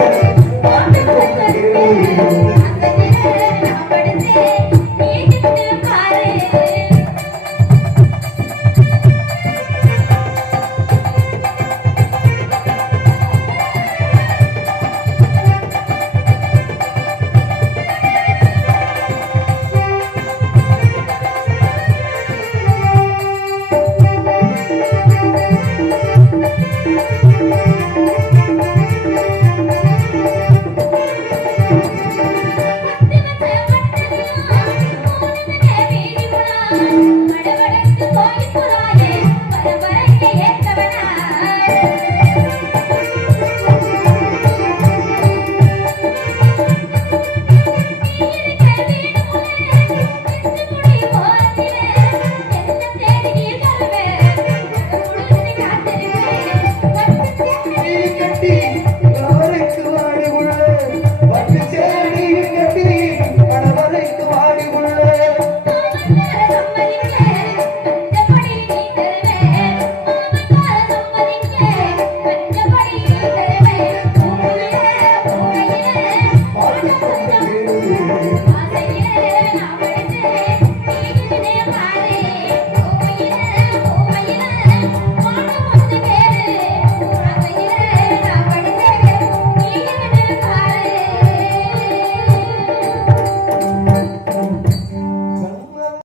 Thank you.